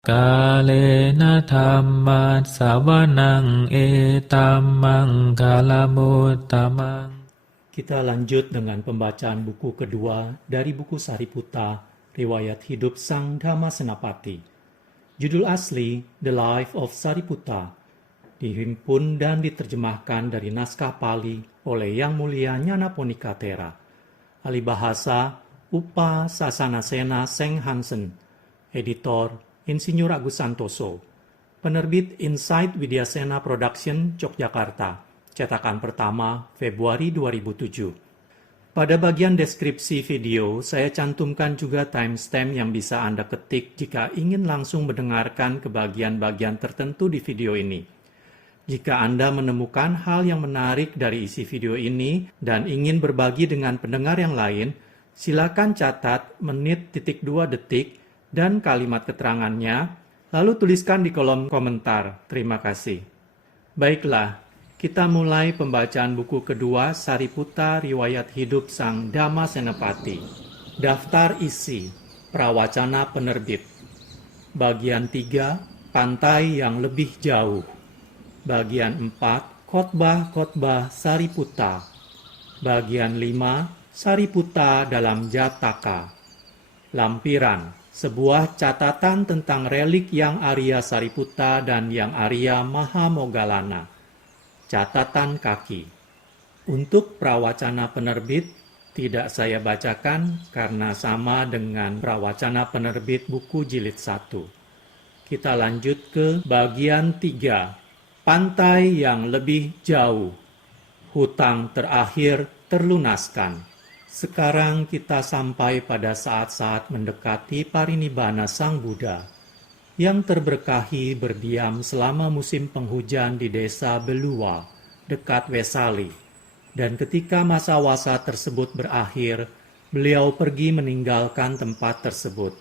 Kalena dhammat sawanang etammang kalamuttamang. Kita lanjut dengan pembacaan buku kedua dari buku Sariputta, Riwayat Hidup Sang Dhamma Senapati. Judul asli The Life of Sariputta, dihimpun dan diterjemahkan dari naskah Pali oleh Yang Mulia Nyana Ponika Thera. Alih bahasa Upa Sasanasena Seng Hansen, editor Insinyur Agus Santoso, penerbit Insight Widyasena Production, Yogyakarta, cetakan pertama Februari 2007. Pada bagian deskripsi video, saya cantumkan juga timestamp yang bisa Anda ketik jika ingin langsung mendengarkan ke bagian-bagian tertentu di video ini. Jika Anda menemukan hal yang menarik dari isi video ini dan ingin berbagi dengan pendengar yang lain, silakan catat menit titik 2 detik dan kalimat keterangannya, lalu tuliskan di kolom komentar. Terima kasih. Baiklah, kita mulai pembacaan buku kedua Sariputta Riwayat Hidup Sang Dhamma Senapati. Daftar isi, prawacana penerbit. Bagian 3, pantai yang lebih jauh. Bagian 4, khotbah-khotbah Sariputta. Bagian 5, Sariputta dalam Jataka. Lampiran, sebuah catatan tentang relik Yang Arya Sariputta dan Yang Arya Mahamoggallana. Catatan kaki. Untuk prawacana penerbit, tidak saya bacakan karena sama dengan prawacana penerbit buku jilid 1. Kita lanjut ke bagian 3. Pantai yang lebih jauh. Hutang terakhir terlunaskan. Sekarang kita sampai pada saat-saat mendekati parinibbana Sang Buddha, yang terberkahi berdiam selama musim penghujan di desa Belua, dekat Wesali. Dan ketika masa wasa tersebut berakhir, beliau pergi meninggalkan tempat tersebut,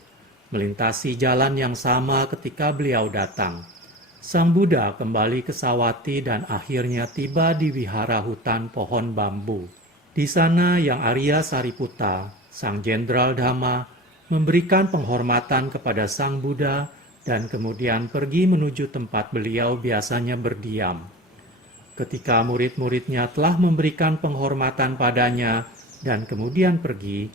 melintasi jalan yang sama ketika beliau datang. Sang Buddha kembali ke Sawati dan akhirnya tiba di wihara hutan pohon bambu. Di sana Yang Arya Sariputta, Sang Jenderal Dhamma, memberikan penghormatan kepada Sang Buddha dan kemudian pergi menuju tempat beliau biasanya berdiam. Ketika murid-muridnya telah memberikan penghormatan padanya dan kemudian pergi,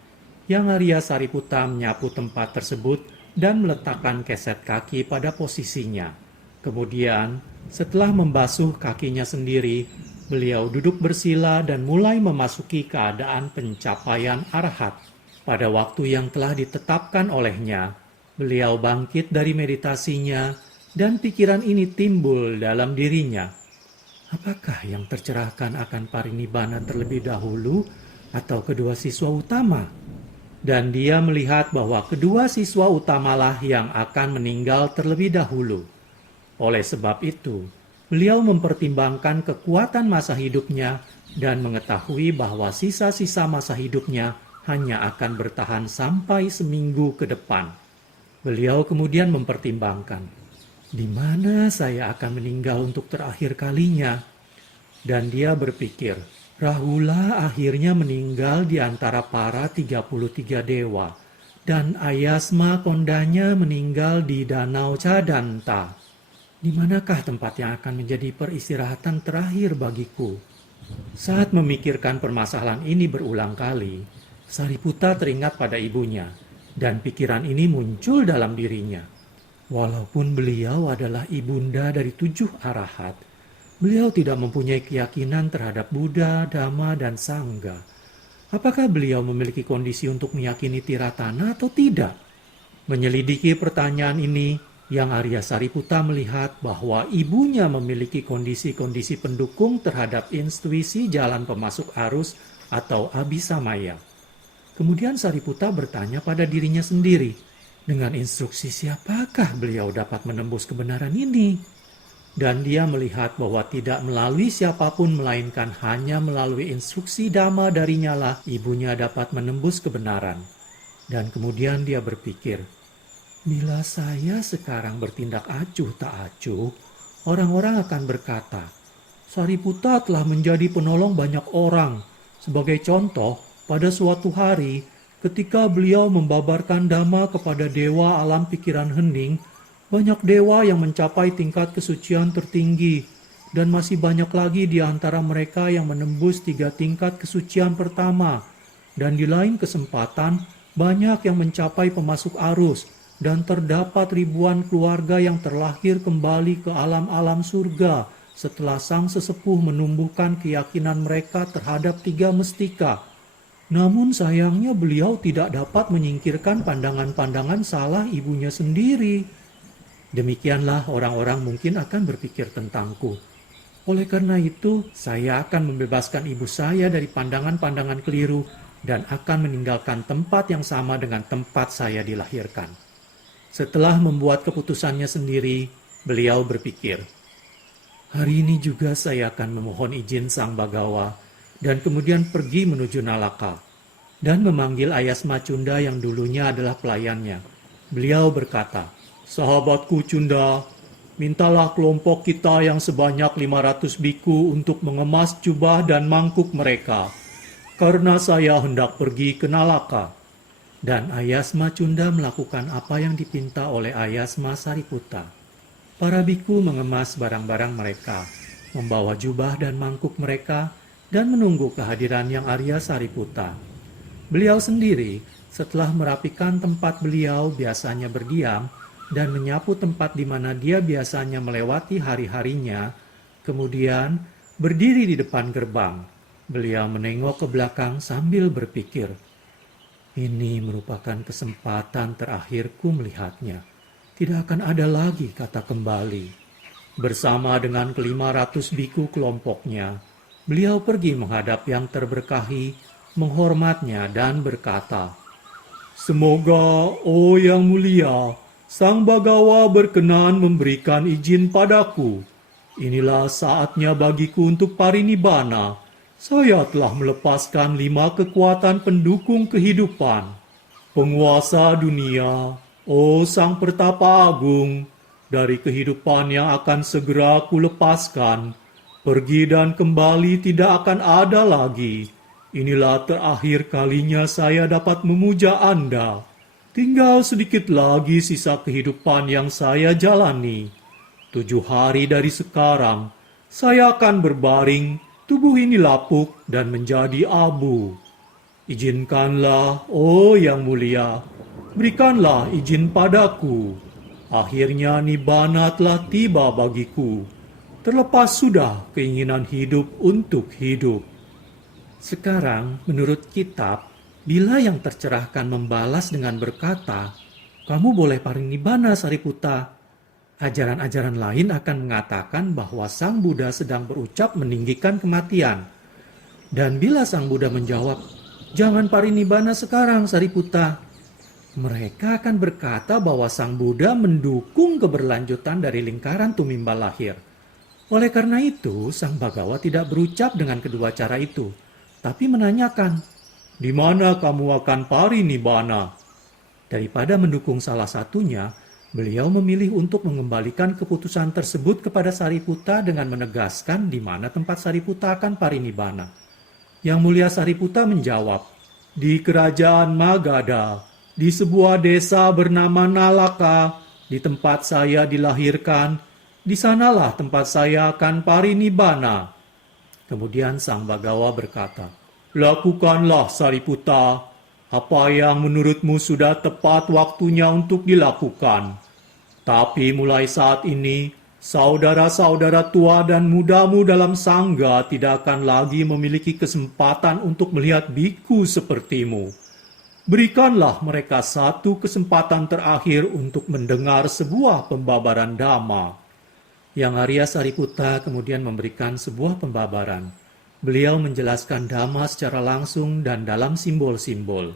Yang Arya Sariputta menyapu tempat tersebut dan meletakkan keset kaki pada posisinya. Kemudian, setelah membasuh kakinya sendiri, beliau duduk bersila dan mulai memasuki keadaan pencapaian arahat. Pada waktu yang telah ditetapkan olehnya, beliau bangkit dari meditasinya dan pikiran ini timbul dalam dirinya. Apakah yang tercerahkan akan parinibbana terlebih dahulu atau kedua siswa utama? Dan dia melihat bahwa kedua siswa utamalah yang akan meninggal terlebih dahulu. Oleh sebab itu, beliau mempertimbangkan kekuatan masa hidupnya dan mengetahui bahwa sisa-sisa masa hidupnya hanya akan bertahan sampai seminggu ke depan. Beliau kemudian mempertimbangkan, di mana saya akan meninggal untuk terakhir kalinya? Dan dia berpikir, Rahula akhirnya meninggal di antara para 33 dewa, dan Ayasma kondanya meninggal di Danau Cadanta. Di manakah tempat yang akan menjadi peristirahatan terakhir bagiku? Saat memikirkan permasalahan ini berulang kali, Sariputta teringat pada ibunya, dan pikiran ini muncul dalam dirinya. Walaupun beliau adalah ibunda dari 7 arahat, beliau tidak mempunyai keyakinan terhadap Buddha, Dhamma, dan Sangha. Apakah beliau memiliki kondisi untuk meyakini Tiratana atau tidak? Menyelidiki pertanyaan ini, Yang Arya Sariputta melihat bahwa ibunya memiliki kondisi-kondisi pendukung terhadap intuisi jalan pemasuk arus atau Abhisamaya. Kemudian Sariputta bertanya pada dirinya sendiri, dengan instruksi siapakah beliau dapat menembus kebenaran ini? Dan dia melihat bahwa tidak melalui siapapun melainkan hanya melalui instruksi Dhamma darinya lah ibunya dapat menembus kebenaran. Dan kemudian dia berpikir, bila saya sekarang bertindak acuh tak acuh, orang-orang akan berkata, Sariputta telah menjadi penolong banyak orang. Sebagai contoh, pada suatu hari, ketika beliau membabarkan Dhamma kepada dewa alam pikiran hening, Banyak dewa yang mencapai tingkat kesucian tertinggi, dan masih banyak lagi di antara mereka yang menembus 3 tingkat kesucian pertama. Dan di lain kesempatan, banyak yang mencapai pemasuk arus, dan terdapat ribuan keluarga yang terlahir kembali ke alam-alam surga setelah sang sesepuh menumbuhkan keyakinan mereka terhadap 3 mestika. Namun sayangnya beliau tidak dapat menyingkirkan pandangan-pandangan salah ibunya sendiri. Demikianlah orang-orang mungkin akan berpikir tentangku. Oleh karena itu, saya akan membebaskan ibu saya dari pandangan-pandangan keliru dan akan meninggalkan tempat yang sama dengan tempat saya dilahirkan. Setelah membuat keputusannya sendiri, beliau berpikir, hari ini juga saya akan memohon izin Sang Bagawa dan kemudian pergi menuju Nalaka dan memanggil Ayasma Cunda yang dulunya adalah pelayannya. Beliau berkata, sahabatku Cunda, mintalah kelompok kita yang sebanyak 500 biku untuk mengemas jubah dan mangkuk mereka, karena saya hendak pergi ke Nalaka. Dan Ayasma Cunda melakukan apa yang dipinta oleh Ayasma Sariputta. Para biku mengemas barang-barang mereka, membawa jubah dan mangkuk mereka, dan menunggu kehadiran Yang Arya Sariputta. Beliau sendiri, setelah merapikan tempat beliau biasanya berdiam, dan menyapu tempat di mana dia biasanya melewati hari-harinya, kemudian berdiri di depan gerbang. Beliau menengok ke belakang sambil berpikir, ini merupakan kesempatan terakhirku melihatnya. Tidak akan ada lagi kata kembali. Bersama dengan ke-500 biku kelompoknya, beliau pergi menghadap yang terberkahi, menghormatnya dan berkata, semoga, oh yang mulia, Sang Bagawa berkenan memberikan izin padaku. Inilah saatnya bagiku untuk parinibbana. Saya telah melepaskan 5 kekuatan pendukung kehidupan. Penguasa dunia, oh Sang Pertapa Agung, dari kehidupan yang akan segera kulepaskan, pergi dan kembali tidak akan ada lagi. Inilah terakhir kalinya saya dapat memuja Anda. Tinggal sedikit lagi sisa kehidupan yang saya jalani. 7 hari dari sekarang, saya akan berbaring, tubuh ini lapuk dan menjadi abu. Izinkanlah, oh yang mulia, berikanlah izin padaku. Akhirnya nibbana telah tiba bagiku. Terlepas sudah keinginan hidup untuk hidup. Sekarang, menurut kitab, bila yang tercerahkan membalas dengan berkata, kamu boleh parinibbana Sariputta, ajaran-ajaran lain akan mengatakan bahwa Sang Buddha sedang berucap meninggikan kematian. Dan bila Sang Buddha menjawab, jangan parinibbana sekarang Sariputta, mereka akan berkata bahwa Sang Buddha mendukung keberlanjutan dari lingkaran tumimbal lahir. Oleh karena itu, Sang Bagawa tidak berucap dengan kedua cara itu, tapi menanyakan, di mana kamu akan parinibbana? Daripada mendukung salah satunya, beliau memilih untuk mengembalikan keputusan tersebut kepada Sariputta dengan menegaskan di mana tempat Sariputta akan parinibbana. Yang mulia Sariputta menjawab, di kerajaan Magadha, di sebuah desa bernama Nalaka, di tempat saya dilahirkan, di sanalah tempat saya akan parinibbana. Kemudian Sang Bagawa berkata, lakukanlah Sariputta, apa yang menurutmu sudah tepat waktunya untuk dilakukan. Tapi mulai saat ini, saudara-saudara tua dan mudamu dalam sangga tidak akan lagi memiliki kesempatan untuk melihat biku sepertimu. Berikanlah mereka satu kesempatan terakhir untuk mendengar sebuah pembabaran Dhamma. Yang Arya Sariputta kemudian memberikan sebuah pembabaran. Beliau menjelaskan Dhamma secara langsung dan dalam simbol-simbol.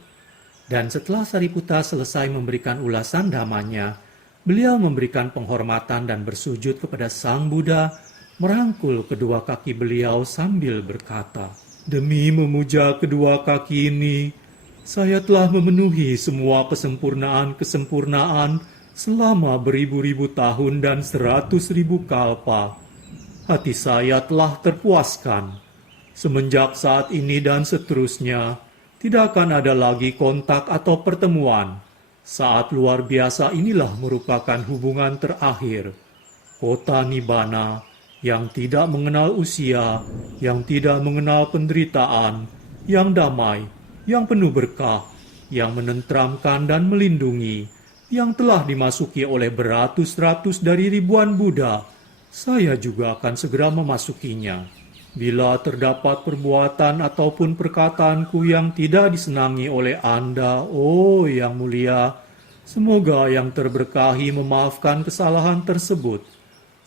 Dan setelah Sariputta selesai memberikan ulasan Dhammanya, beliau memberikan penghormatan dan bersujud kepada Sang Buddha, merangkul kedua kaki beliau sambil berkata, demi memuja kedua kaki ini, saya telah memenuhi semua kesempurnaan-kesempurnaan selama beribu-ribu tahun dan 100.000 kalpa. Hati saya telah terpuaskan. Semenjak saat ini dan seterusnya, tidak akan ada lagi kontak atau pertemuan. Saat luar biasa inilah merupakan hubungan terakhir. Kota Nibbana yang tidak mengenal usia, yang tidak mengenal penderitaan, yang damai, yang penuh berkah, yang menenteramkan dan melindungi, yang telah dimasuki oleh beratus-ratus dari ribuan Buddha. Saya juga akan segera memasukinya. Bila terdapat perbuatan ataupun perkataanku yang tidak disenangi oleh Anda, oh yang mulia, semoga yang terberkahi memaafkan kesalahan tersebut.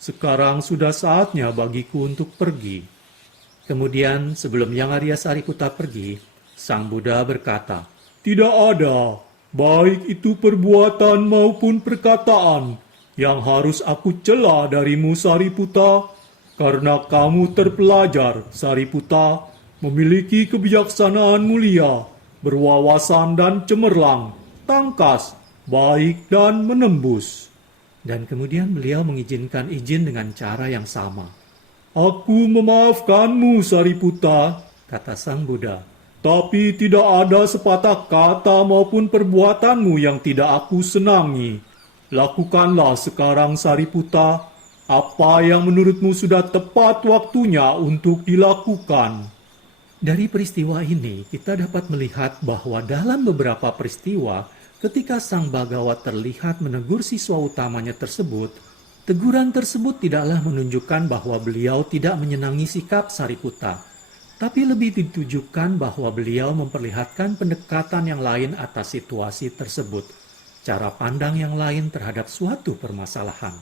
Sekarang sudah saatnya bagiku untuk pergi. Kemudian sebelum Yang Arya Sariputta pergi, Sang Buddha berkata, "Tidak ada, baik itu perbuatan maupun perkataan, yang harus aku cela darimu Sariputta, karena kamu terpelajar, Sariputta, memiliki kebijaksanaan mulia, berwawasan dan cemerlang, tangkas, baik dan menembus." Dan kemudian beliau mengizinkan izin dengan cara yang sama. "Aku memaafkanmu, Sariputta," kata Sang Buddha. "Tapi tidak ada sepatah kata maupun perbuatanmu yang tidak aku senangi. Lakukanlah sekarang, Sariputta, apa yang menurutmu sudah tepat waktunya untuk dilakukan." Dari peristiwa ini, kita dapat melihat bahwa dalam beberapa peristiwa, ketika Sang Bhagawa terlihat menegur siswa utamanya tersebut, teguran tersebut tidaklah menunjukkan bahwa beliau tidak menyenangi sikap Sariputta, tapi lebih ditujukan bahwa beliau memperlihatkan pendekatan yang lain atas situasi tersebut, cara pandang yang lain terhadap suatu permasalahan.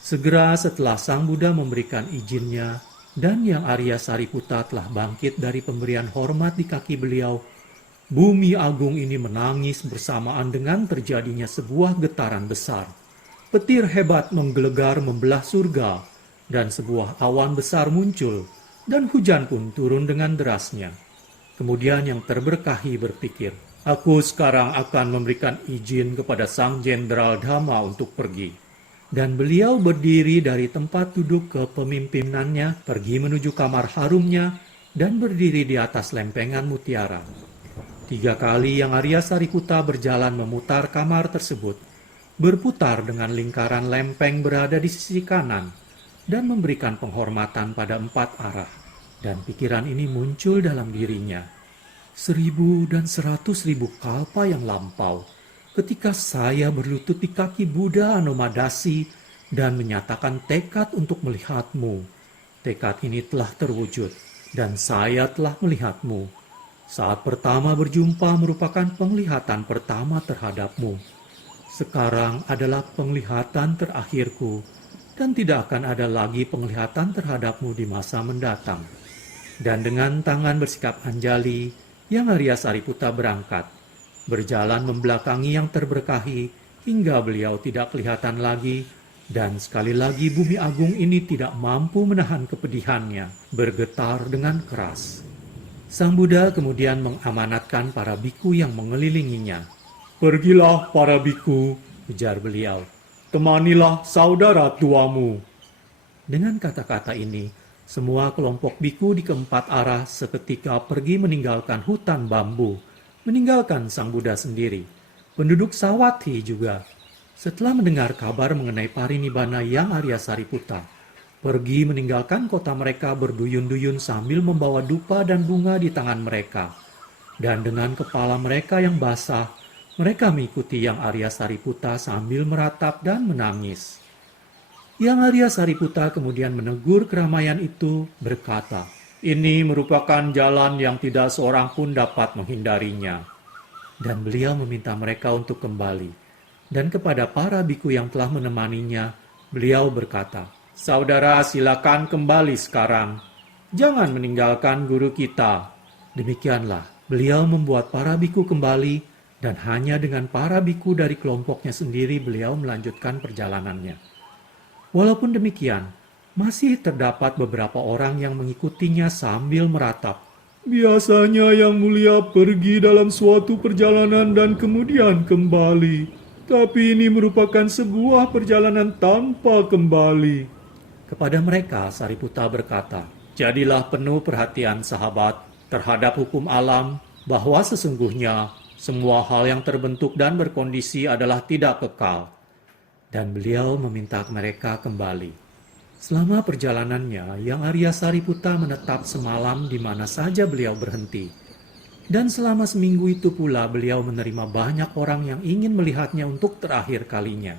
Segera setelah Sang Buddha memberikan izinnya, dan Yang Arya Sariputta telah bangkit dari pemberian hormat di kaki beliau, bumi agung ini menangis bersamaan dengan terjadinya sebuah getaran besar. Petir hebat menggelegar membelah surga, dan sebuah awan besar muncul, dan hujan pun turun dengan derasnya. Kemudian Yang terberkahi berpikir, "Aku sekarang akan memberikan izin kepada Sang Jenderal Dhamma untuk pergi." Dan beliau berdiri dari tempat duduk kepemimpinannya, pergi menuju kamar harumnya, dan berdiri di atas lempengan mutiara. 3 kali Yang Arya Sariputta berjalan memutar kamar tersebut, berputar dengan lingkaran lempeng berada di sisi kanan, dan memberikan penghormatan pada 4 arah. Dan pikiran ini muncul dalam dirinya. 1000 dan 100.000 kalpa yang lampau, ketika saya berlutut di kaki Buddha Anomadasi dan menyatakan tekad untuk melihatmu. Tekad ini telah terwujud, dan saya telah melihatmu. Saat pertama berjumpa merupakan penglihatan pertama terhadapmu. Sekarang adalah penglihatan terakhirku, dan tidak akan ada lagi penglihatan terhadapmu di masa mendatang. Dan dengan tangan bersikap anjali, Yang Arya Sariputta berangkat, berjalan membelakangi Yang terberkahi hingga beliau tidak kelihatan lagi, dan sekali lagi bumi agung ini tidak mampu menahan kepedihannya, bergetar dengan keras. Sang Buddha kemudian mengamanatkan para biku yang mengelilinginya. "Pergilah para biku," ujar beliau, "temanilah saudara tuamu." Dengan kata-kata ini, semua kelompok biku di keempat arah seketika pergi meninggalkan hutan bambu, meninggalkan Sang Buddha sendiri. Penduduk Sawathi juga, setelah mendengar kabar mengenai parinibbana Yang Arya Sariputta, pergi meninggalkan kota mereka berduyun-duyun sambil membawa dupa dan bunga di tangan mereka. Dan dengan kepala mereka yang basah, mereka mengikuti Yang Arya Sariputta sambil meratap dan menangis. Yang Arya Sariputta kemudian menegur keramaian itu, berkata, "Ini merupakan jalan yang tidak seorang pun dapat menghindarinya." Dan beliau meminta mereka untuk kembali. Dan kepada para biku yang telah menemaninya, beliau berkata, "Saudara, silakan kembali sekarang. Jangan meninggalkan guru kita." Demikianlah, beliau membuat para biku kembali, dan hanya dengan para biku dari kelompoknya sendiri beliau melanjutkan perjalanannya. Walaupun demikian, masih terdapat beberapa orang yang mengikutinya sambil meratap. "Biasanya Yang Mulia pergi dalam suatu perjalanan dan kemudian kembali. Tapi ini merupakan sebuah perjalanan tanpa kembali." Kepada mereka, Sariputta berkata, "Jadilah penuh perhatian sahabat terhadap hukum alam, bahwa sesungguhnya Semua hal yang terbentuk dan berkondisi adalah tidak kekal. Dan beliau meminta mereka kembali. Selama perjalanannya, Yang Arya Sariputa menetap semalam di mana saja beliau berhenti. Dan selama seminggu itu pula beliau menerima banyak orang yang ingin melihatnya untuk terakhir kalinya.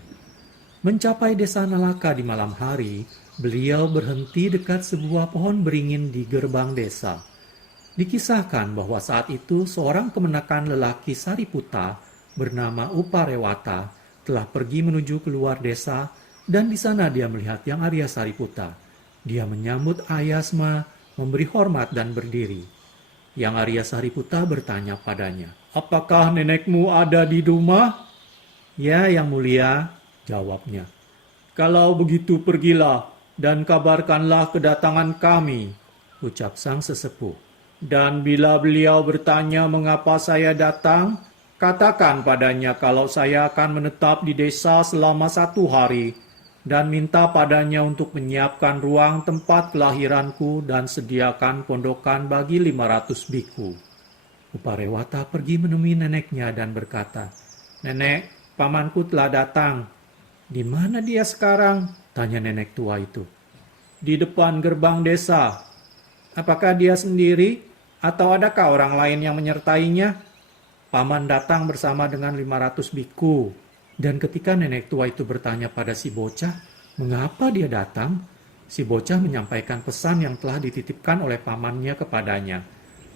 Mencapai desa Nalaka di malam hari, beliau berhenti dekat sebuah pohon beringin di gerbang desa. Dikisahkan bahwa saat itu seorang kemenakan lelaki Sariputa bernama Uparewata telah pergi menuju keluar desa dan di sana dia melihat Yang Arya Sariputa. Dia menyambut Ayasma, memberi hormat dan berdiri. Yang Arya Sariputa bertanya padanya, "Apakah nenekmu ada di rumah?" "Ya, Yang Mulia," jawabnya. "Kalau begitu pergilah dan kabarkanlah kedatangan kami," ucap sang sesepuh. "Dan bila beliau bertanya mengapa saya datang, katakan padanya kalau saya akan menetap di desa selama 1 hari dan minta padanya untuk menyiapkan ruang tempat kelahiranku dan sediakan pondokan bagi 500 biku." Uparewata pergi menemui neneknya dan berkata, "Nenek, pamanku telah datang." "Di mana dia sekarang?" tanya nenek tua itu. "Di depan gerbang desa." "Apakah dia sendiri atau adakah orang lain yang menyertainya?" "Paman datang bersama dengan 500 biku." Dan ketika nenek tua itu bertanya pada si bocah, mengapa dia datang? Si bocah menyampaikan pesan yang telah dititipkan oleh pamannya kepadanya.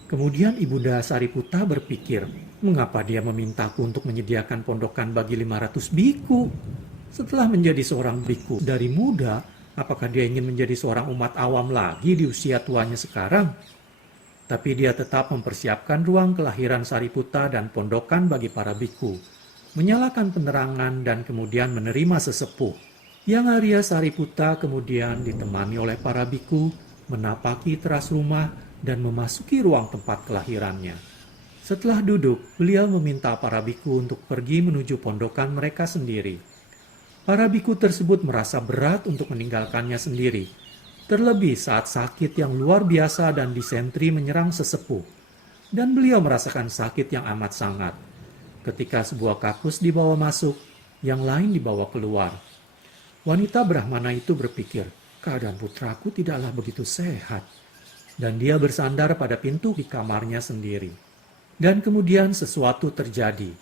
Kemudian Ibunda Sariputa berpikir, mengapa dia memintaku untuk menyediakan pondokan bagi 500 biku? Setelah menjadi seorang biku dari muda, apakah dia ingin menjadi seorang umat awam lagi di usia tuanya sekarang? Tapi dia tetap mempersiapkan ruang kelahiran Sariputa dan pondokan bagi para biku, menyalakan penerangan dan kemudian menerima sesepuh. Yang Arya Sariputa kemudian ditemani oleh para biku, menapaki teras rumah dan memasuki ruang tempat kelahirannya. Setelah duduk, beliau meminta para biku untuk pergi menuju pondokan mereka sendiri. Para biku tersebut merasa berat untuk meninggalkannya sendiri, terlebih saat sakit yang luar biasa dan disentri menyerang sesepuh. Dan beliau merasakan sakit yang amat sangat. Ketika sebuah kakus dibawa masuk, yang lain dibawa keluar. Wanita Brahmana itu berpikir, keadaan putraku tidaklah begitu sehat. Dan dia bersandar pada pintu di kamarnya sendiri. Dan kemudian sesuatu terjadi.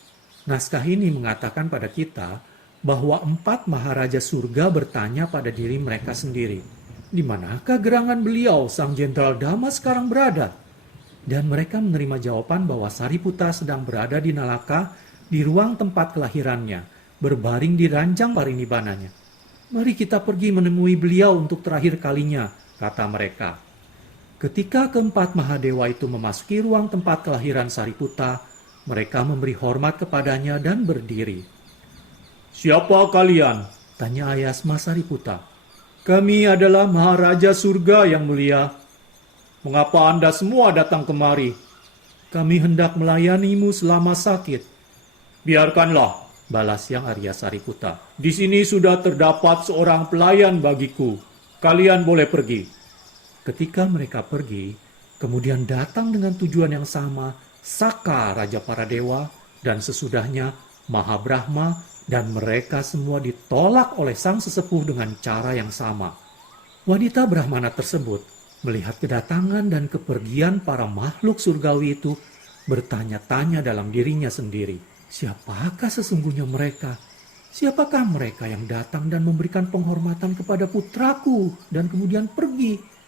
Naskah ini mengatakan pada kita bahwa 4 maharaja surga bertanya pada diri mereka sendiri, "Di manakah gerangan beliau, Sang Jenderal Dama sekarang berada?" Dan mereka menerima jawaban bahwa Sariputa sedang berada di Nalaka, di ruang tempat kelahirannya, berbaring di ranjang parinibbananya. "Mari kita pergi menemui beliau untuk terakhir kalinya," kata mereka. Ketika keempat Mahadewa itu memasuki ruang tempat kelahiran Sariputa, mereka memberi hormat kepadanya dan berdiri. "Siapa kalian?" tanya Ayasma Sariputa. "Kami adalah Maharaja Surga yang mulia." "Mengapa Anda semua datang kemari?" "Kami hendak melayanimu selama sakit." "Biarkanlah," balas Yang Arya Sariputa. "Di sini sudah terdapat seorang pelayan bagiku. Kalian boleh pergi." Ketika mereka pergi, kemudian datang dengan tujuan yang sama, Saka Raja para Dewa, dan sesudahnya Mahabrahma, dan mereka semua ditolak oleh sang sesepuh dengan cara yang sama. Wanita Brahmana tersebut melihat kedatangan dan kepergian para makhluk surgawi itu, bertanya-tanya dalam dirinya sendiri, siapakah sesungguhnya mereka? Siapakah mereka yang datang dan memberikan penghormatan kepada putraku dan kemudian pergi?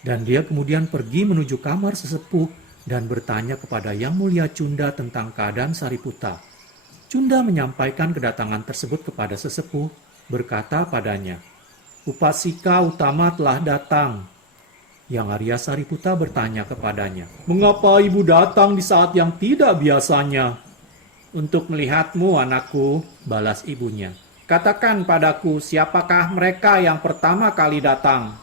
Dan dia kemudian pergi menuju kamar sesepuh dan bertanya kepada Yang Mulia Cunda tentang keadaan Sariputa. Cunda menyampaikan kedatangan tersebut kepada sesepuh, berkata padanya, "Upasika utama telah datang." Yang Arya Sariputa bertanya kepadanya, "Mengapa ibu datang di saat yang tidak biasanya?" "Untuk melihatmu, anakku," balas ibunya. "Katakan padaku, siapakah mereka yang pertama kali datang?"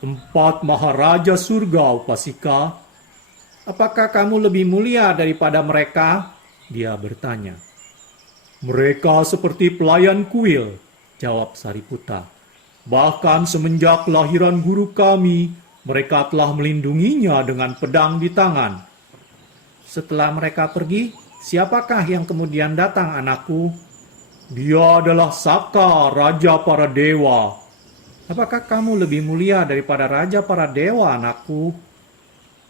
"4 Maharaja Surga, Upasika." "Apakah kamu lebih mulia daripada mereka?" dia bertanya. "Mereka seperti pelayan kuil," jawab Sariputa. "Bahkan semenjak kelahiran guru kami, mereka telah melindunginya dengan pedang di tangan." Setelah mereka pergi, Siapakah yang kemudian datang, anakku? Dia adalah Saka, raja para dewa. Apakah kamu lebih mulia daripada raja para dewa, anakku?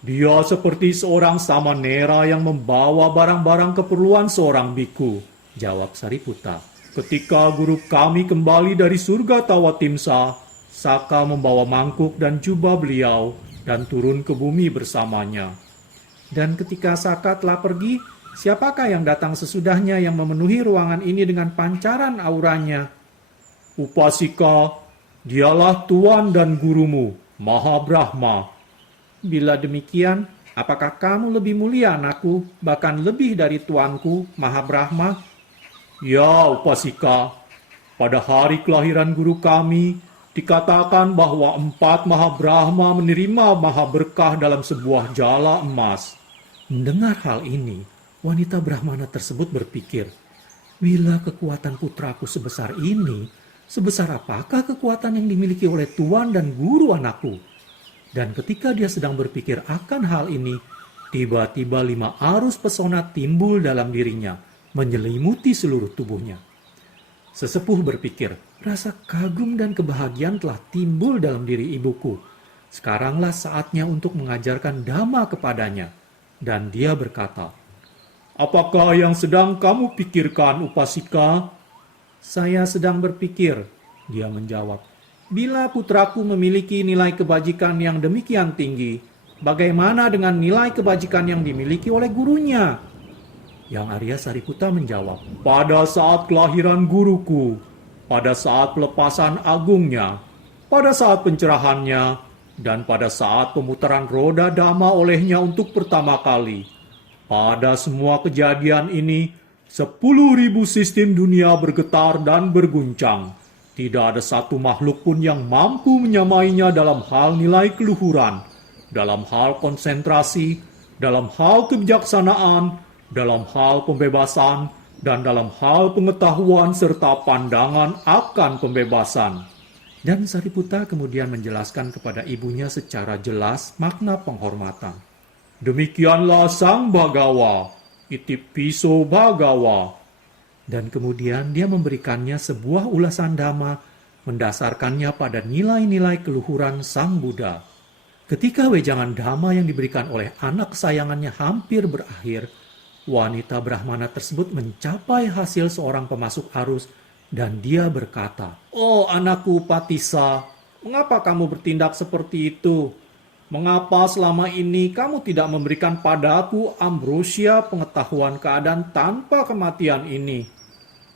Dia seperti seorang samanera yang membawa barang-barang keperluan seorang biku, jawab Sariputta. Ketika guru kami kembali dari surga Tawatimsa, Saka membawa mangkuk dan jubah beliau dan turun ke bumi bersamanya. Dan ketika Saka telah pergi, siapakah yang datang sesudahnya yang memenuhi ruangan ini dengan pancaran auranya? Upasika, dialah Tuan dan gurumu, Mahabrahma. Bila demikian, apakah kamu lebih mulia, anakku, bahkan lebih dari tuanku, Mahabrahma? Ya, Upasika, pada hari kelahiran guru kami, dikatakan bahwa 4 Mahabrahma menerima maha berkah dalam sebuah jala emas. Mendengar hal ini, wanita Brahmana tersebut berpikir, bila kekuatan putraku sebesar ini, sebesar apakah kekuatan yang dimiliki oleh tuan dan guru anakku? Dan ketika dia sedang berpikir akan hal ini, tiba-tiba 5 arus pesona timbul dalam dirinya, menyelimuti seluruh tubuhnya. Sesepuh berpikir, rasa kagum dan kebahagiaan telah timbul dalam diri ibuku. Sekaranglah saatnya untuk mengajarkan Dhamma kepadanya. Dan dia berkata, apakah yang sedang kamu pikirkan, Upasika? Saya sedang berpikir, dia menjawab. Bila putraku memiliki nilai kebajikan yang demikian tinggi, bagaimana dengan nilai kebajikan yang dimiliki oleh gurunya? Yang Arya Sariputta menjawab, pada saat kelahiran guruku, pada saat pelepasan agungnya, pada saat pencerahannya, dan pada saat pemutaran roda Dhamma olehnya untuk pertama kali. Pada semua kejadian ini, 10.000 sistem dunia bergetar dan berguncang. Tidak ada satu makhluk pun yang mampu menyamainya dalam hal nilai keluhuran, dalam hal konsentrasi, dalam hal kebijaksanaan, dalam hal pembebasan, dan dalam hal pengetahuan serta pandangan akan pembebasan. Dan Sariputta kemudian menjelaskan kepada ibunya secara jelas makna penghormatan. Demikianlah Sang Bhagawa, Itipiso Bhagawa. Dan kemudian dia memberikannya sebuah ulasan Dhamma, mendasarkannya pada nilai-nilai keluhuran Sang Buddha. Ketika wejangan Dhamma yang diberikan oleh anak kesayangannya hampir berakhir, wanita Brahmana tersebut mencapai hasil seorang pemasuk arus dan dia berkata, oh anakku Patisa, mengapa kamu bertindak seperti itu? Mengapa selama ini kamu tidak memberikan padaku ambrosia pengetahuan keadaan tanpa kematian ini?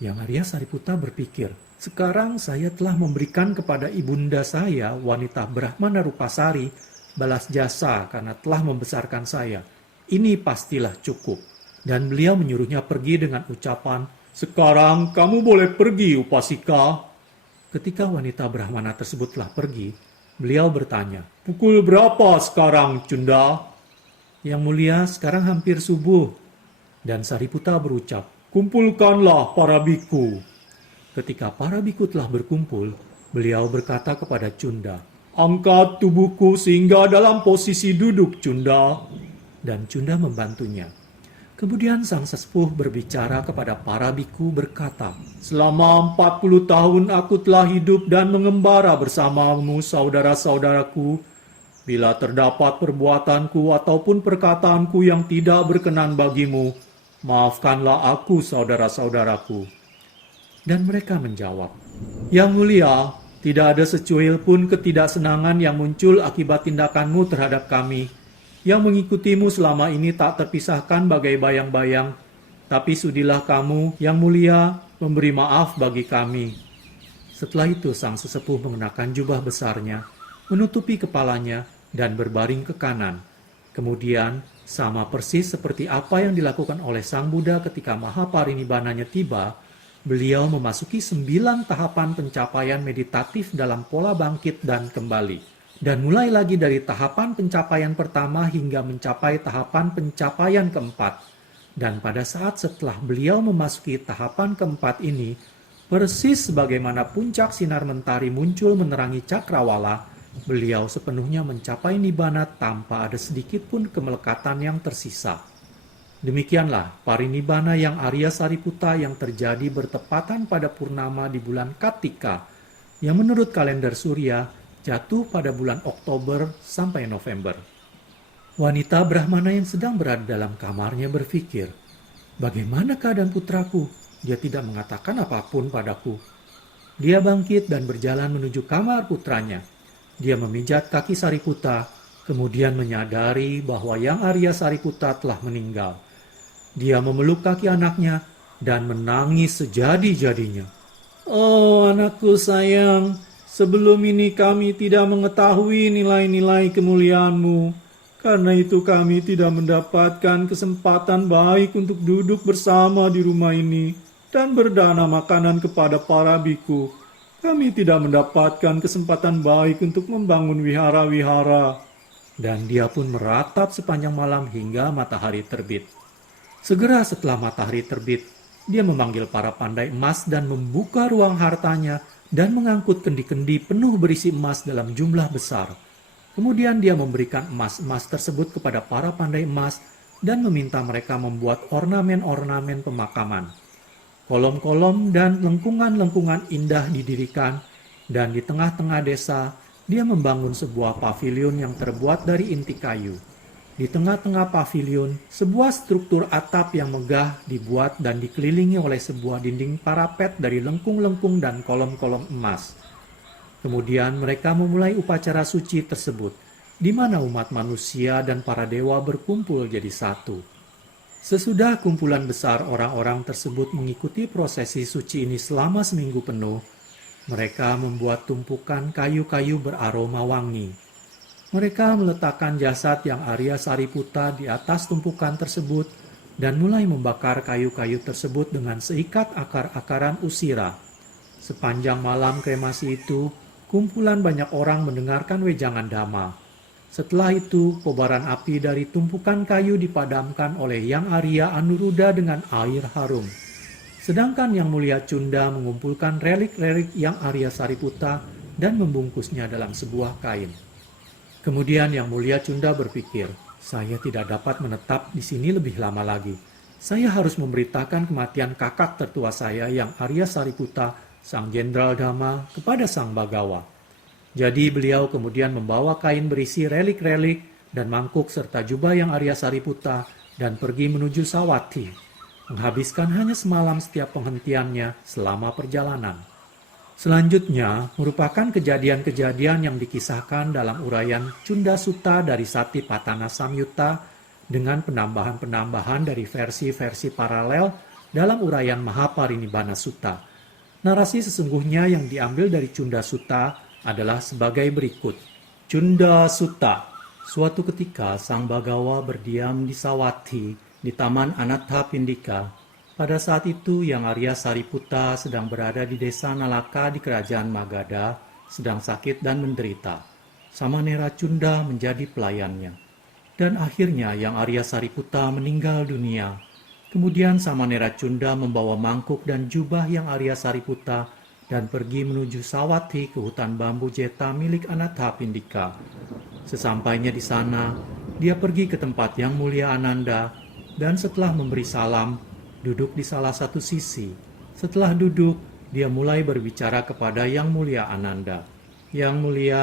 Yang Arya Sariputta berpikir, sekarang saya telah memberikan kepada ibunda saya, wanita Brahmana Rupasari, balas jasa karena telah membesarkan saya. Ini pastilah cukup. Dan beliau menyuruhnya pergi dengan ucapan, sekarang kamu boleh pergi, Upasika. Ketika wanita Brahmana tersebut telah pergi, beliau bertanya, pukul berapa sekarang, Cunda? Yang mulia, sekarang hampir subuh. Dan Sariputta berucap, kumpulkanlah para biku. Ketika para biku telah berkumpul, beliau berkata kepada Cunda, angkat tubuhku sehingga dalam posisi duduk, Cunda. Dan Cunda membantunya. Kemudian sang sesepuh berbicara kepada para biku berkata, selama 40 tahun aku telah hidup dan mengembara bersamamu saudara-saudaraku. Bila terdapat perbuatanku ataupun perkataanku yang tidak berkenan bagimu, maafkanlah aku saudara-saudaraku. Dan mereka menjawab, yang mulia, tidak ada secuil pun ketidaksenangan yang muncul akibat tindakanmu terhadap kami. Yang mengikutimu selama ini tak terpisahkan bagai bayang-bayang, tapi sudilah kamu, yang mulia, memberi maaf bagi kami. Setelah itu sang sesepuh mengenakan jubah besarnya, menutupi kepalanya, dan berbaring ke kanan. Kemudian, sama persis seperti apa yang dilakukan oleh Sang Buddha ketika Mahaparinibananya tiba, beliau memasuki 9 tahapan pencapaian meditatif dalam pola bangkit dan kembali. Dan mulai lagi dari tahapan pencapaian pertama hingga mencapai tahapan pencapaian keempat. Dan pada saat setelah beliau memasuki tahapan keempat ini, persis sebagaimana puncak sinar mentari muncul menerangi cakrawala, beliau sepenuhnya mencapai nibbana tanpa ada sedikit pun kemelekatan yang tersisa. Demikianlah parinibbana yang Arya Sariputta yang terjadi bertepatan pada purnama di bulan Kartika, yang menurut kalender Surya jatuh pada bulan Oktober sampai November. Wanita Brahmana yang sedang berada dalam kamarnya berpikir, "Bagaimana keadaan putraku? Dia tidak mengatakan apapun padaku." Dia bangkit dan berjalan menuju kamar putranya. Dia memijat kaki Sariputta, kemudian menyadari bahwa yang Arya Sariputta telah meninggal. Dia memeluk kaki anaknya dan menangis sejadi-jadinya. "Oh, anakku sayang, sebelum ini kami tidak mengetahui nilai-nilai kemuliaan-Mu. Karena itu kami tidak mendapatkan kesempatan baik untuk duduk bersama di rumah ini dan berdana makanan kepada para biku. Kami tidak mendapatkan kesempatan baik untuk membangun wihara-wihara." Dan dia pun meratap sepanjang malam hingga matahari terbit. Segera setelah matahari terbit, dia memanggil para pandai emas dan membuka ruang hartanya dan mengangkut kendi-kendi penuh berisi emas dalam jumlah besar. Kemudian dia memberikan emas-emas tersebut kepada para pandai emas dan meminta mereka membuat ornamen-ornamen pemakaman. Kolom-kolom dan lengkungan-lengkungan indah didirikan, dan di tengah-tengah desa dia membangun sebuah pavilion yang terbuat dari inti kayu. Di tengah-tengah pavilion, sebuah struktur atap yang megah dibuat dan dikelilingi oleh sebuah dinding parapet dari lengkung-lengkung dan kolom-kolom emas. Kemudian mereka memulai upacara suci tersebut, di mana umat manusia dan para dewa berkumpul jadi satu. Sesudah kumpulan besar orang-orang tersebut mengikuti prosesi suci ini selama seminggu penuh, mereka membuat tumpukan kayu-kayu beraroma wangi. Mereka meletakkan jasad yang Arya Sariputta di atas tumpukan tersebut dan mulai membakar kayu-kayu tersebut dengan seikat akar-akaran usira. Sepanjang malam kremasi itu, kumpulan banyak orang mendengarkan wejangan dhamma. Setelah itu, kobaran api dari tumpukan kayu dipadamkan oleh Yang Arya Anuruddha dengan air harum. Sedangkan Yang Mulia Cunda mengumpulkan relik-relik Yang Arya Sariputta dan membungkusnya dalam sebuah kain. Kemudian Yang Mulia Cunda berpikir, "Saya tidak dapat menetap di sini lebih lama lagi. Saya harus memberitakan kematian kakak tertua saya Yang Arya Sariputta, sang jenderal Dhamma, kepada sang Bagawa." Jadi beliau kemudian membawa kain berisi relik-relik dan mangkuk serta jubah Yang Arya Sariputta dan pergi menuju Sawathi, menghabiskan hanya semalam setiap penghentiannya selama perjalanan. Selanjutnya merupakan kejadian-kejadian yang dikisahkan dalam uraian Cunda Sutta dari Satipatthana Samyutta dengan penambahan-penambahan dari versi-versi paralel dalam uraian Mahaparinibbana Sutta. Narasi sesungguhnya yang diambil dari Cunda Sutta adalah sebagai berikut. Cunda Sutta. Suatu ketika Sang Bagawa berdiam di Sawathi di Taman Anathapindika. Pada saat itu Yang Arya Sariputta sedang berada di desa Nalaka di kerajaan Magadha, sedang sakit dan menderita. Samanera Cunda menjadi pelayannya. Dan akhirnya Yang Arya Sariputta meninggal dunia. Kemudian Samanera Cunda membawa mangkuk dan jubah Yang Arya Sariputta dan pergi menuju Sawathi ke hutan bambu jeta milik Anathapindika. Sesampainya di sana, dia pergi ke tempat Yang Mulia Ananda dan setelah memberi salam, duduk di salah satu sisi. Setelah duduk, dia mulai berbicara kepada Yang Mulia Ananda. "Yang Mulia,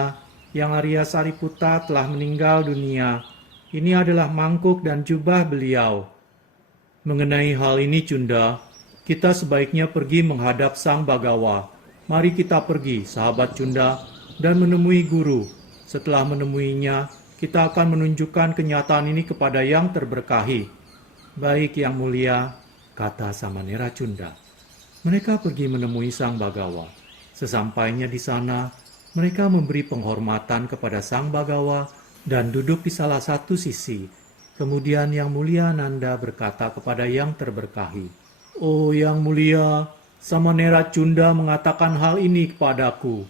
Yang Arya Sariputta telah meninggal dunia. Ini adalah mangkuk dan jubah beliau. Mengenai hal ini Cunda, kita sebaiknya pergi menghadap Sang Bagawa. Mari kita pergi, sahabat Cunda, dan menemui guru. Setelah menemuinya, kita akan menunjukkan kenyataan ini kepada Yang terberkahi." "Baik Yang Mulia," kata Samanera Cunda. Mereka pergi menemui Sang Bagawa. Sesampainya di sana, mereka memberi penghormatan kepada Sang Bagawa dan duduk di salah satu sisi. Kemudian Yang Mulia Nanda berkata kepada Yang terberkahi, "Oh Yang Mulia, Samanera Cunda mengatakan hal ini kepadaku.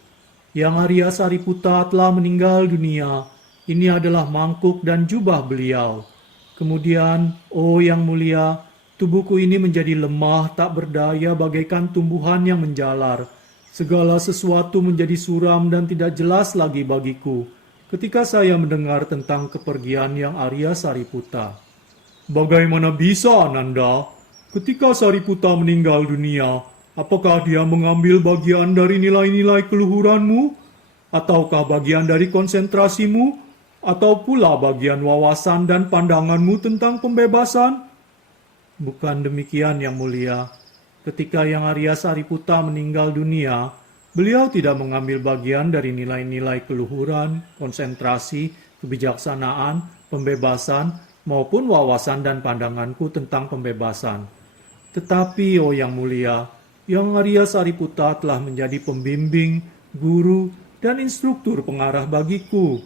Yang Arya Sariputta telah meninggal dunia. Ini adalah mangkuk dan jubah beliau. Kemudian, oh Yang Mulia, tubuhku ini menjadi lemah, tak berdaya bagaikan tumbuhan yang menjalar. Segala sesuatu menjadi suram dan tidak jelas lagi bagiku ketika saya mendengar tentang kepergian Yang Arya Sariputta." Bagaimana bisa, Ananda? Ketika Sariputta meninggal dunia, apakah dia mengambil bagian dari nilai-nilai keluhuranmu? Ataukah bagian dari konsentrasimu? Atau pula bagian wawasan dan pandanganmu tentang pembebasan? Bukan demikian, Yang Mulia. Ketika Yang Arya Sariputta meninggal dunia, beliau tidak mengambil bagian dari nilai-nilai keluhuran, konsentrasi, kebijaksanaan, pembebasan, maupun wawasan dan pandanganku tentang pembebasan. Tetapi, oh Yang Mulia, Yang Arya Sariputta telah menjadi pembimbing, guru, dan instruktur pengarah bagiku.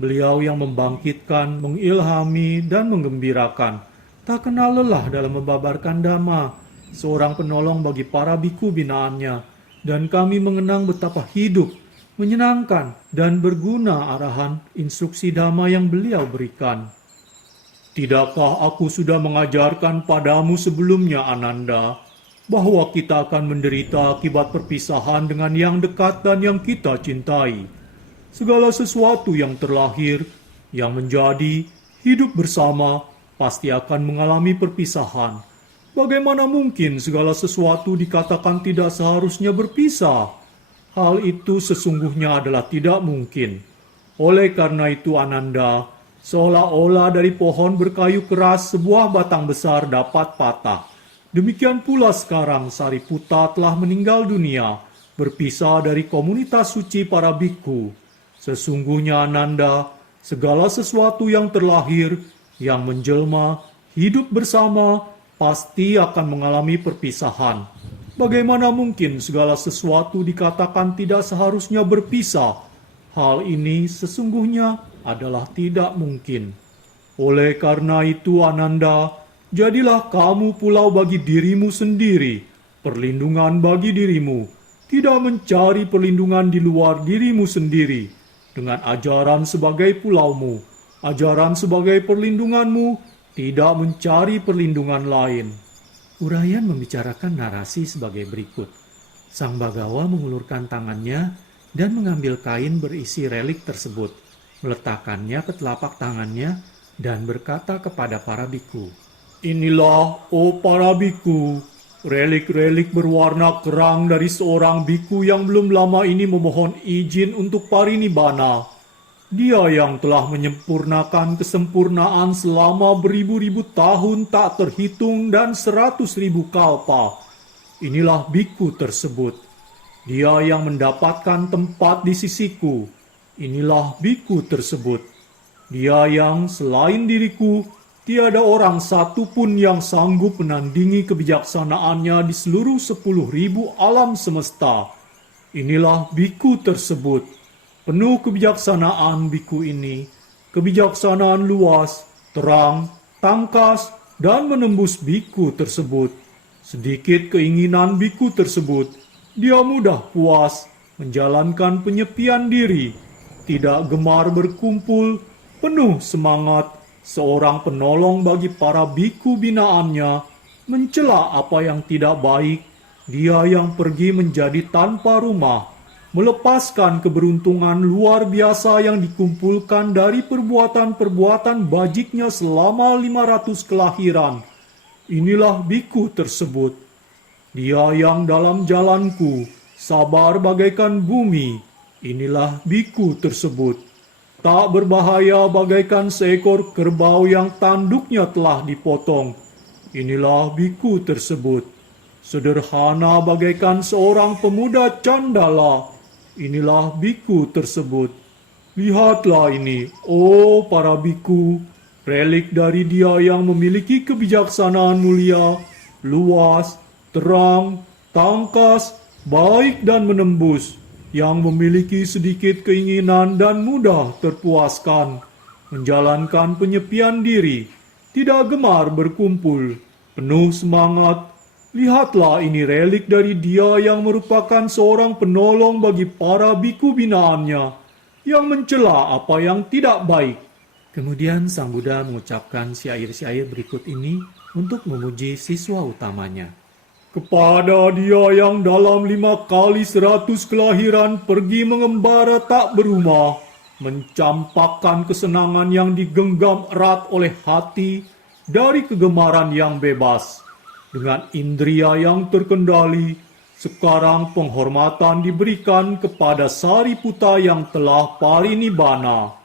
Beliau yang membangkitkan, mengilhami, dan menggembirakan. Tak kenal lelah dalam membabarkan dhamma, seorang penolong bagi para biku binaannya, dan kami mengenang betapa hidup, menyenangkan, dan berguna arahan instruksi dhamma yang beliau berikan. Tidakkah aku sudah mengajarkan padamu sebelumnya, Ananda, bahwa kita akan menderita akibat perpisahan dengan yang dekat dan yang kita cintai? Segala sesuatu yang terlahir, yang menjadi, hidup bersama, pasti akan mengalami perpisahan. Bagaimana mungkin segala sesuatu dikatakan tidak seharusnya berpisah? Hal itu sesungguhnya adalah tidak mungkin. Oleh karena itu, Ananda, seolah-olah dari pohon berkayu keras sebuah batang besar dapat patah. Demikian pula sekarang Sariputta telah meninggal dunia, berpisah dari komunitas suci para biku. Sesungguhnya, Ananda, segala sesuatu yang terlahir, yang menjelma, hidup bersama, pasti akan mengalami perpisahan. Bagaimana mungkin segala sesuatu dikatakan tidak seharusnya berpisah? Hal ini sesungguhnya adalah tidak mungkin. Oleh karena itu, Ananda, jadilah kamu pulau bagi dirimu sendiri, perlindungan bagi dirimu, tidak mencari perlindungan di luar dirimu sendiri. Dengan ajaran sebagai pulaumu, ajaran sebagai perlindunganmu, tidak mencari perlindungan lain. Uraian membicarakan narasi sebagai berikut. Sang Bagawa mengulurkan tangannya dan mengambil kain berisi relik tersebut, meletakkannya ke telapak tangannya dan berkata kepada para biku, "Inilah, oh para biku, relik-relik berwarna kerang dari seorang biku yang belum lama ini memohon izin untuk parinibbana. Dia yang telah menyempurnakan kesempurnaan selama beribu-ribu tahun tak terhitung dan 100.000 kalpa. Inilah biku tersebut. Dia yang mendapatkan tempat di sisiku. Inilah biku tersebut. Dia yang selain diriku, tiada orang satupun yang sanggup menandingi kebijaksanaannya di seluruh 10.000 alam semesta. Inilah biku tersebut. Penuh kebijaksanaan biku ini, kebijaksanaan luas, terang, tangkas, dan menembus biku tersebut. Sedikit keinginan biku tersebut, dia mudah puas, menjalankan penyepian diri, tidak gemar berkumpul, penuh semangat, seorang penolong bagi para biku binaannya, mencela apa yang tidak baik, dia yang pergi menjadi tanpa rumah, melepaskan keberuntungan luar biasa yang dikumpulkan dari perbuatan-perbuatan bajiknya selama 500 kelahiran. Inilah biku tersebut. Dia yang dalam jalanku, sabar bagaikan bumi. Inilah biku tersebut. Tak berbahaya bagaikan seekor kerbau yang tanduknya telah dipotong. Inilah biku tersebut. Sederhana bagaikan seorang pemuda candala. Inilah biku tersebut. Lihatlah ini, oh para biku, relik dari dia yang memiliki kebijaksanaan mulia, luas, terang, tangkas, baik dan menembus, yang memiliki sedikit keinginan dan mudah terpuaskan, menjalankan penyepian diri, tidak gemar berkumpul, penuh semangat. Lihatlah ini relik dari dia yang merupakan seorang penolong bagi para biku binaannya, yang mencela apa yang tidak baik. Kemudian Sang Buddha mengucapkan syair-syair berikut ini untuk memuji siswa utamanya. Kepada dia yang dalam 5 kali 100 kelahiran pergi mengembara tak berumah, mencampakkan kesenangan yang digenggam erat oleh hati, dari kegemaran yang bebas. Dengan indria yang terkendali, sekarang penghormatan diberikan kepada Sariputta yang telah parinibbana.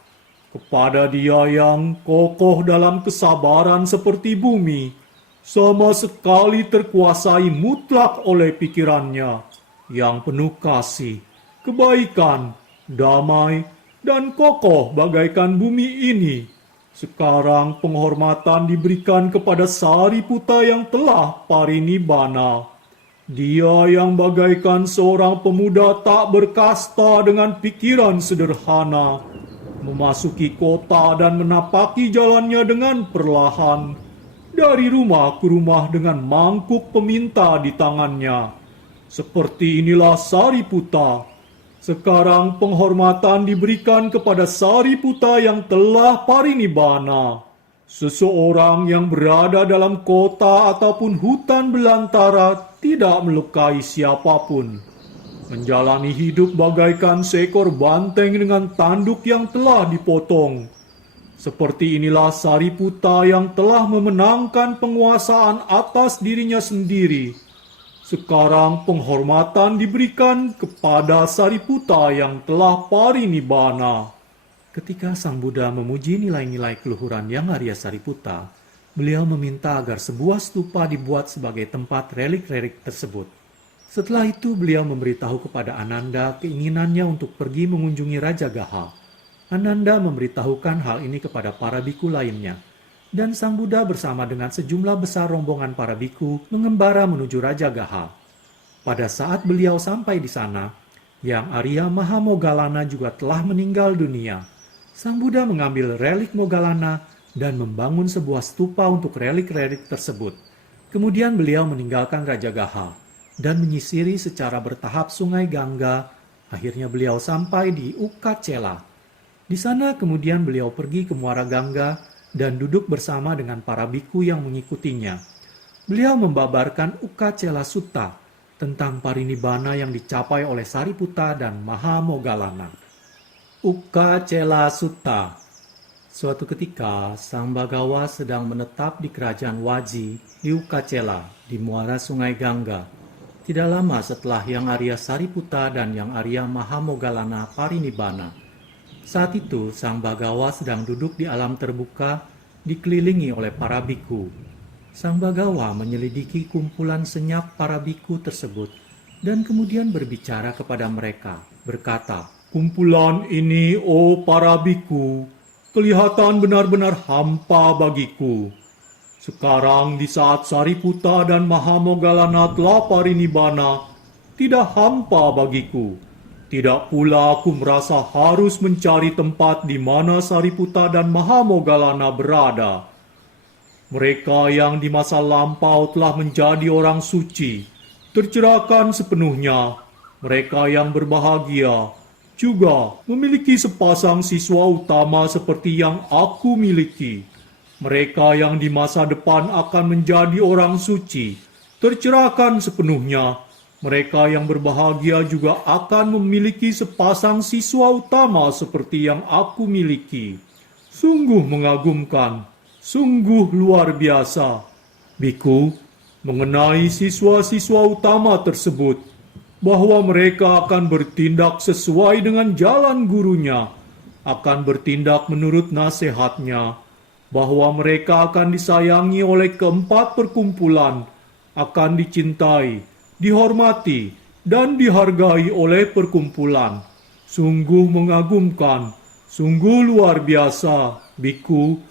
Kepada dia yang kokoh dalam kesabaran seperti bumi, sama sekali terkuasai mutlak oleh pikirannya, yang penuh kasih, kebaikan, damai, dan kokoh bagaikan bumi ini. Sekarang penghormatan diberikan kepada Sariputta yang telah parinibbana. Dia yang bagaikan seorang pemuda tak berkasta dengan pikiran sederhana, memasuki kota dan menapaki jalannya dengan perlahan, dari rumah ke rumah dengan mangkuk peminta di tangannya. Seperti inilah Sariputta. Sekarang penghormatan diberikan kepada Sariputta yang telah parinibbana. Seseorang yang berada dalam kota ataupun hutan belantara tidak melukai siapapun. Menjalani hidup bagaikan seekor banteng dengan tanduk yang telah dipotong. Seperti inilah Sariputta yang telah memenangkan penguasaan atas dirinya sendiri. Sekarang penghormatan diberikan kepada Sariputta yang telah parinibbana. Ketika Sang Buddha memuji nilai-nilai keluhuran Yang Arya Sariputta, beliau meminta agar sebuah stupa dibuat sebagai tempat relik-relik tersebut. Setelah itu beliau memberitahu kepada Ananda keinginannya untuk pergi mengunjungi Raja Gaha. Ananda memberitahukan hal ini kepada para biku lainnya. Dan Sang Buddha bersama dengan sejumlah besar rombongan para biku mengembara menuju Raja Gaha. Pada saat beliau sampai di sana, Yang Arya Mahamoggallana juga telah meninggal dunia. Sang Buddha mengambil relik Moggallana dan membangun sebuah stupa untuk relik-relik tersebut. Kemudian beliau meninggalkan Raja Gaha dan menyisiri secara bertahap sungai Gangga. Akhirnya beliau sampai di Ukacela. Di sana kemudian beliau pergi ke Muara Gangga dan duduk bersama dengan para biku yang mengikutinya. Beliau membabarkan Ukacela Sutta tentang parinibbana yang dicapai oleh Sariputta dan Mahamoggallana. Ukacela Sutta. Suatu ketika, Sang Bagawa sedang menetap di kerajaan Waji di Ukacela di muara sungai Gangga. Tidak lama setelah Yang Arya Sariputta dan Yang Arya Mahamoggallana parinibbana. Saat itu, Sang Bagawa sedang duduk di alam terbuka, dikelilingi oleh para biku. Sang Bagawa menyelidiki kumpulan senyap para biku tersebut, dan kemudian berbicara kepada mereka, berkata, "Kumpulan ini, oh para biku, kelihatan benar-benar hampa bagiku. Sekarang di saat Sariputta dan Mahamoggallana telah parinibbana, tidak hampa bagiku. Tidak pula aku merasa harus mencari tempat di mana Sariputta dan Mahamoggallana berada. Mereka yang di masa lampau telah menjadi orang suci, tercerahkan sepenuhnya. Mereka yang berbahagia juga memiliki sepasang siswa utama seperti yang aku miliki. Mereka yang di masa depan akan menjadi orang suci, tercerahkan sepenuhnya. Mereka yang berbahagia juga akan memiliki sepasang siswa utama seperti yang aku miliki. Sungguh mengagumkan, sungguh luar biasa." Biku, mengenai siswa-siswa utama tersebut, bahwa mereka akan bertindak sesuai dengan jalan gurunya, akan bertindak menurut nasihatnya, bahwa mereka akan disayangi oleh keempat perkumpulan, akan dicintai, dihormati, dan dihargai oleh perkumpulan. Sungguh mengagumkan, sungguh luar biasa, biku,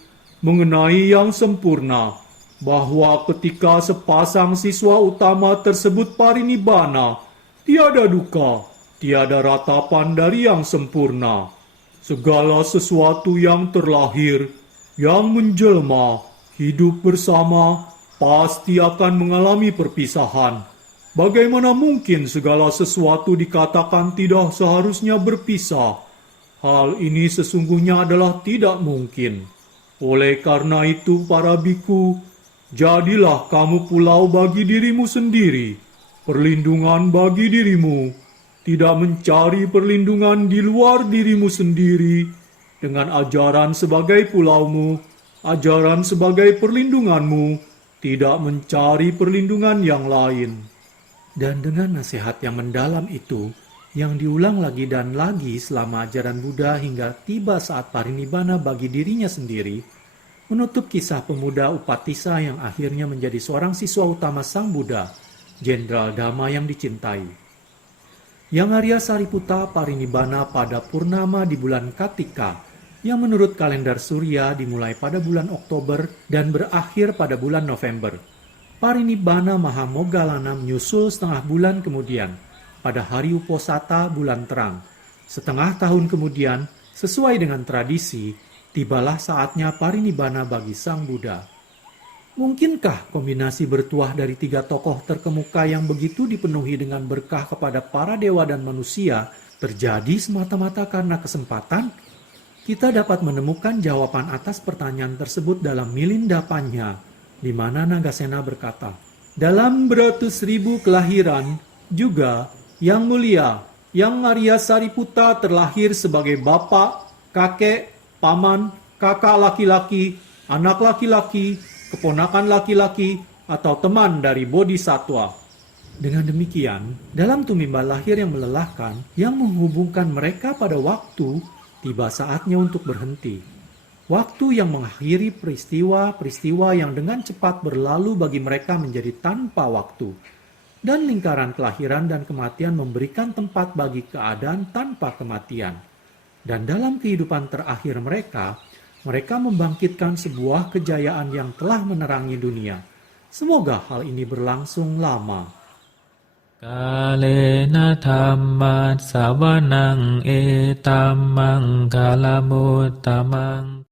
mengenai yang sempurna, bahwa ketika sepasang siswa utama tersebut parinibbana, tiada duka, tiada ratapan dari yang sempurna. Segala sesuatu yang terlahir, yang menjelma, hidup bersama, pasti akan mengalami perpisahan. Bagaimana mungkin segala sesuatu dikatakan tidak seharusnya berpisah? Hal ini sesungguhnya adalah tidak mungkin. Oleh karena itu, para biku, jadilah kamu pulau bagi dirimu sendiri, perlindungan bagi dirimu, tidak mencari perlindungan di luar dirimu sendiri, dengan ajaran sebagai pulaumu, ajaran sebagai perlindunganmu, tidak mencari perlindungan yang lain. Dan dengan nasihat yang mendalam itu, yang diulang lagi dan lagi selama ajaran Buddha hingga tiba saat parinibbana bagi dirinya sendiri, menutup kisah pemuda Upatissa yang akhirnya menjadi seorang siswa utama Sang Buddha, Jenderal Dhamma yang dicintai. Yang Arya Sariputta parinibbana pada purnama di bulan Kartika, yang menurut kalender Surya dimulai pada bulan Oktober dan berakhir pada bulan November. Parinibbana Mahamoggallana menyusul setengah bulan kemudian, pada hari Uposatha bulan terang. Setengah tahun kemudian, sesuai dengan tradisi, tibalah saatnya parinibbana bagi Sang Buddha. Mungkinkah kombinasi bertuah dari 3 tokoh terkemuka yang begitu dipenuhi dengan berkah kepada para dewa dan manusia terjadi semata-mata karena kesempatan? Kita dapat menemukan jawaban atas pertanyaan tersebut dalam Milinda Panya, di mana Nagasena berkata, dalam beratus ribu kelahiran juga yang mulia, yang Arya Sariputta terlahir sebagai bapak, kakek, paman, kakak laki-laki, anak laki-laki, keponakan laki-laki, atau teman dari bodhisattva. Dengan demikian, dalam tumimbal lahir yang melelahkan, yang menghubungkan mereka pada waktu, tiba saatnya untuk berhenti. Waktu yang mengakhiri peristiwa-peristiwa yang dengan cepat berlalu bagi mereka menjadi tanpa waktu. Dan lingkaran kelahiran dan kematian memberikan tempat bagi keadaan tanpa kematian. Dan dalam kehidupan terakhir mereka membangkitkan sebuah kejayaan yang telah menerangi dunia. Semoga hal ini berlangsung lama. Kalena dhammat savanang etamang kalamuttamang